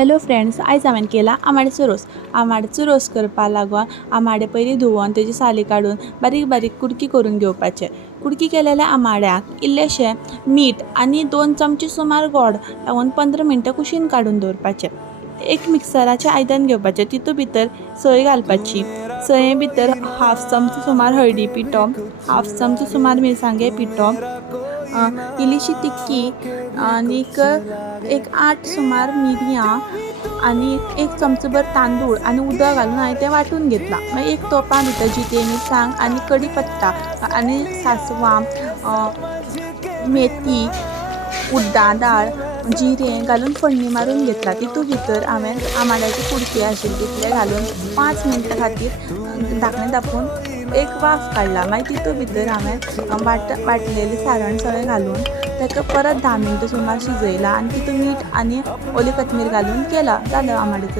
Hello friends, आयज हांवें केला आमाड्याचो रोस. आमाड्याचो रोस करपा लागून आमाडे पयलीं धुवन तेजी साली काडून बारीक बारीक कुडकी करून घेवपाचे. कुडकी केलेल्या आमाड्याक इल्लेशें मीठ आनी 2 चमचे सुमार गोड लावून 15 मिनटां कुशीन काडून दवरपाचे. एक मिक्सराचें आयदन घेवपाचें, तितूंत भितर सोय घालपाची. सये भितर हाफ चमचो सुमार हळदी पिठो, हाफ चमचो सुमार मिरसांगे पिठो, इल्लीशी तिक्की आनीक एक 8 सुमार मिरयां आनी 1 चमचो भर तांदूळ आनी उदक घालून हांवें तें वांटून घेतलां. मागीर एक तोपा भितर जितें मिरसांग आनी कढीपत्ता आनी सासवां, मेथी, उड्डां दाळ, जिरें घालून फोडणी मारून घेतला. तितूंत भितर हांवें आमाड्याची कुडकी आशिल्ली तितले घालून 5 मिनटां खातीर धाकणें धापून एक वाफ काडला. मागीर तितूंत भितर हांवें वांटलेलें सारण सगळें घालून ताका परत 10 मिनटां सुमार शिजयलां आनी तितूंत मीठ आनी ओली कोथमीर घालून केला. जालो आमाड्याचो